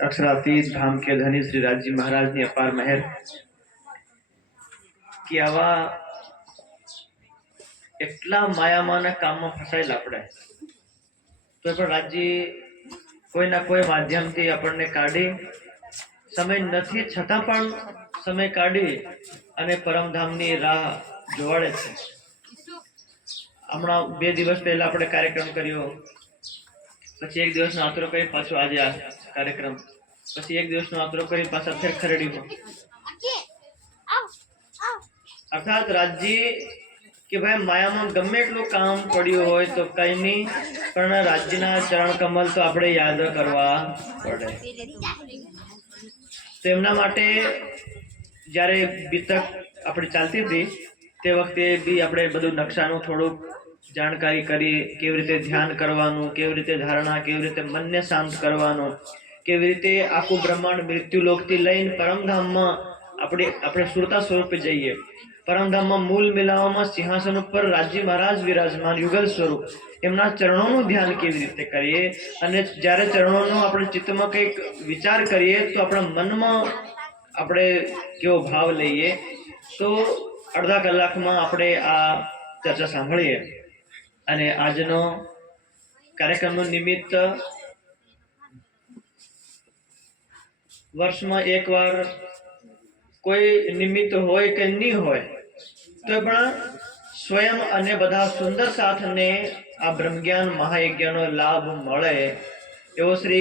अक्षरातीत धाम के धनी श्री राजी महाराज ने अपार मेहर कि आवा એટલા માયામાના કામમાં ફસાયેલા આપણે તો પણ રાજજી કોઈના કોઈ માધ્યમથી આપણને કાઢી સમય નથી છતાં પણ સમય કાઢી અને પરમધામની રાહ જોવાડે છે। હમણાં 2 દિવસ પહેલા આપણે કાર્યક્રમ કર્યો, પછી 1 દિવસનો આતરો કરી પાછો આજે આ કાર્યક્રમ, પછી 1 દિવસનો આતરો કરી પાછા ફેર ખરડીમાં। अर्थात राज्य कि भाई माया में गमे એટલું કામ પડ્યું હોય તો કઈ નહીં, પણ રાજ્યના ચરણ કમલ તો આપણે યાદ કરવા પડે। તો એમના માટે જ્યારે બીતક આપણે ચાલતી હતી તે વખતે બી આપણે બધું નકશાનું થોડુંક જાણકારી કરી, કેવી રીતે ધ્યાન કરવાનું, કેવી રીતે ધારણા, કેવી રીતે મનને શાંત કરવાનું, કેવી રીતે આખું બ્રહ્માંડ મૃત્યુલોકથી લઈને પરમધામમાં આપણે સુરતા સ્વરૂપે જઈએ। परमधाम मूल मिलावा सिंहासन पर राज्य महाराज विराजमान युगल स्वरूप एमना चरणों ध्यान केवी रीते करिए अने ज्यारे चरणों अपने चित्त में कईक विचार करिए तो अपना मन में अपने केवो भाव लईए तो अर्धा कलाक में अपने आ चर्चा सांभळीए। अने आजनो कार्यक्रम निमित्त वर्ष में एक बार कोई निमित्त होय के नहीं होय तो पण स्वयं अने बधा सुंदर साथ ने आ ब्रह्मज्ञान महायज्ञनो लाभ मळे एवो श्री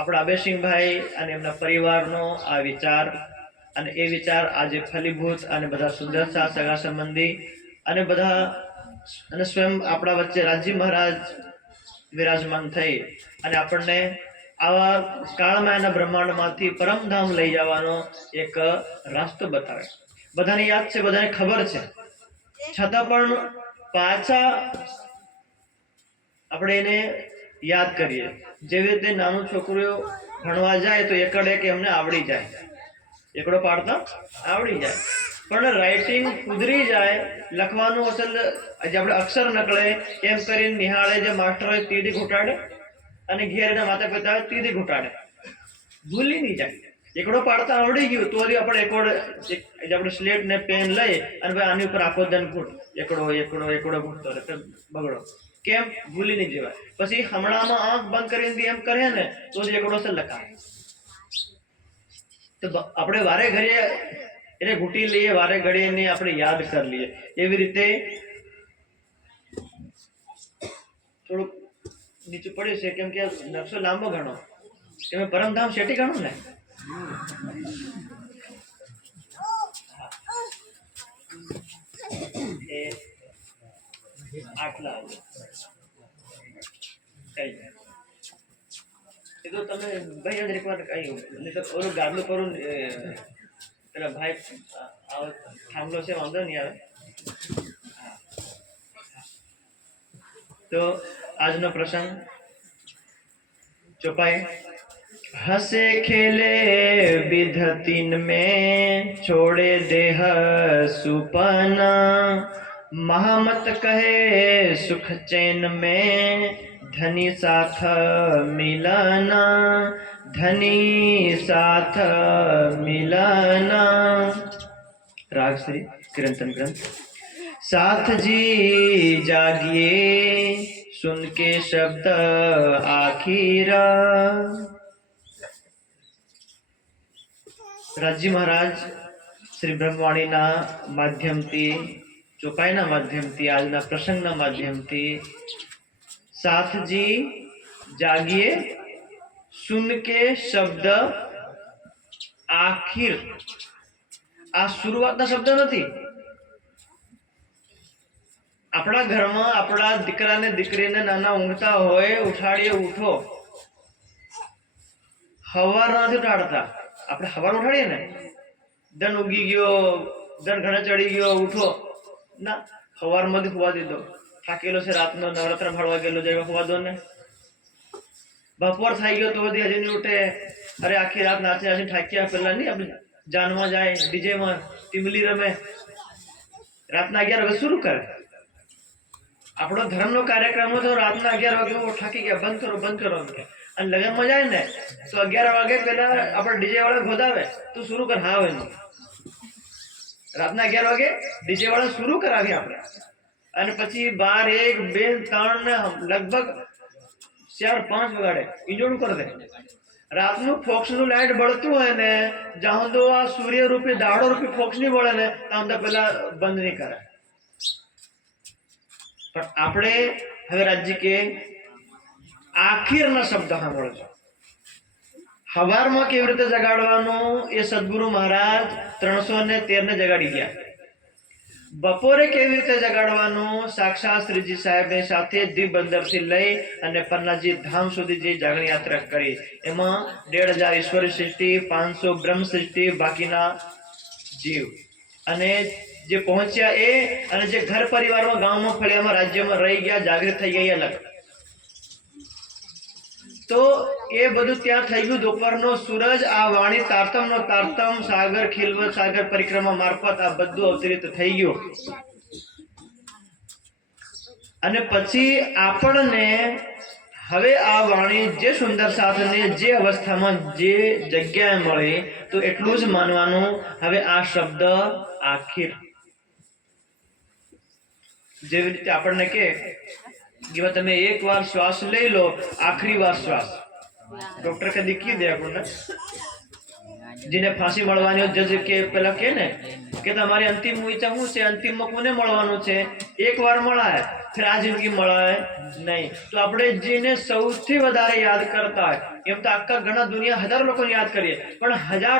आपड़ा अभयसिंह भाई अने एमना परिवारनो आ विचार अने ए विचार आज फलीभूत अने बधा सुंदर साथ सगा संबंधी अने बधा अने स्वयं आपड़ा वच्चे राजी महाराज विराजमान थई अने आपणे आवा काळमायाना ब्रह्मांडमांथी परमधाम लई जवानो एक रास्तो बतावे। बधाने याद छे, बधाने खबर छे, छतां पण पाछा આપણે એને યાદ કરીએ। જેવી રીતે નાનું છોકરું ભણવા જાય તો એકડે કે એમને આવડી જાય, એકડો પાડતા આવડી જાય, પણ રાઇટિંગ સુધરી જાય, લખવાનું અસલ જે આપણે અક્ષર નકળે એમ કરીને નિહાળે જે માસ્ટરોએ તીડી ઘૂંટાડે અને ઘેરના માતા પિતા તીડી ઘૂંટાડે, ભૂલી નહીં જાય। એકડો પાડતા આવડી ગયું તો આપણે એકડો આપણે સ્લેટ ને પેન લઈ અને ભાઈ આની ઉપર આખો દન ઘૂંટ એકડો એકડો એકડો ઘૂંટતો રહે બગડો કેમ ભૂલી નહીં જવાય। પછી હમણાંમાં આંખ બંધ કરીને બી એમ કરે ને તો જ એકડો સે લખાય। તો આપણે વારે ઘડીએ એને ઘૂંટી લઈએ, વારે ઘડીએ એને આપણે યાદ કરી લઈએ। એવી રીતે થોડુંક નીચે પડ્યું છે કેમ કે નકશો લાંબો ઘણો તમે પરમધામ શેટી ગણો ને આટલા કઈ તો તમે ભાઈ યાદ એક વાર કઈ નહીં તો ઓલું ગાદલું કરું પેલા ભાઈ થાંભલો છે વાંધો નહીં આવે। तो आज नो प्रसंग चौपाई हसे खेले विधतिन में छोड़े देह सुपना महामत कहे सुख चैन में धनी साथ मिलना धनी साथ मिलना। राग श्री कीर्तन ग्रंथ। साथ जी जागिए सुन के शब्द आखिरा। राजी महाराज श्री ब्रह्मवाणी ना माध्यम थी चौपाई ना माध्यम थी आज ना प्रसंग ना माध्यम थी साथ जी जागिए सुन के शब्द आखिर आ शुरुआत ना शब्द नहीं। अपना घर में अपना दीकरा ने दीकरी ने नाना ऊँघता होए उठाड़िए उठो हवार नहीं उठाड़ता આપણે હવાર ઉઠાડીએ ને ધન ઉગી ગયો ધન ઘણા ચડી ગયો ઉઠો ના હવારમાંથી હોવા દીધો થાકેલો છે રાતનો નવરાત્ર ભળવા ગયેલો જાય હોવા દો ને બપોર થઈ ગયો તો બધી હજી નહીં ઉઠે અરે આખી રાત નાચે નાચી થાક્યા પેલા નહીં આપણે જાનમાં જાય ડીજેમાં ટીમલી રમે રાતના 11 વાગે શરૂ કરે આપણો ધર્મનો કાર્યક્રમ હતો રાતના 11 વાગે હું થાકી ગયા, બંધ કરો એમ કે. અને લગ્નમાં જાય ને તો 11 વાગે પેલા આપણે ડીજે વાળા ગોદાવે, તું શરૂ કર. હા એનું રાતના 11 વાગે ડીજે વાળા શરૂ કરાવી આપણે, અને પછી 12, 1, 2, 3 ને લગભગ 4, 5 વગાડે ઈંજોડું કરી દે. રાતનું ફોક્સનું લાઈટ બળતું હોય ને, જ્યાં તો આ સૂર્ય રૂપી દાડો રૂપી ફોક્સ નહીં બળે ને ત્યાં તો પેલા બંધ નહીં કરે. પણ આપણે હવે રાજ્ય કે આખીરના શબ્દ સાંભળો છો. હવારમાં કેવી રીતે જગાડવાનું એ સદગુરુ મહારાજ 313 ને જગાડી ગયા. બપોરે કેવી રીતે જગાડવાનું સાક્ષાત શ્રીજી સાહેબે સાથે દીપ બંદરથી લઈ અને પન્નાજી ધામ સુધી જે જાગરણ યાત્રા કરી, એમાં 1500 ઈશ્વરી સૃષ્ટિ, 500 બ્રહ્મ સૃષ્ટિ, બાકીના જીવ, અને જે પહોંચ્યા એ, અને જે ઘર પરિવારમાં ગામમાં ફળિયામાં રાજ્યમાં રહી ગયા, જાગૃત થઈ ગયા અલગ. તો એ બધું ત્યાં થઈ ગયું. દુપરનો સૂરજ, આ વાણી તારતમનો તારતમ, સાગર ખીલવત, સાગર પરિક્રમા મારફત આ બધું અવતરિત થઈ ગયું. અને પછી આપણને હવે આ વાણી જે સુંદર સાથને જે અવસ્થામાં જે જગ્યાએ મળે તો એટલું જ માનવાનું. હવે આ શબ્દ આખીર, જેવી રીતે આપણને કે તમે એક વાર શ્વાસ લઈ લો, આખરી વાર શ્વાસ. ડોક્ટર કદી કી દે આપણને, જેને ફાંસી મળવાની જજ કે પેલા કે ને કે તમારી અંતિમ ઈચ્છા શું છે, અંતિમમાં કોને મળવાનું છે, એક વાર મળાય ફિર આ જિંદગી મળાય નહીં. તો આપણે જેને સૌથી વધારે યાદ કરતા હોય, એમ તો આખા ઘણા દુનિયા હજારો લોકોને યાદ કરીએ, પણ હજારો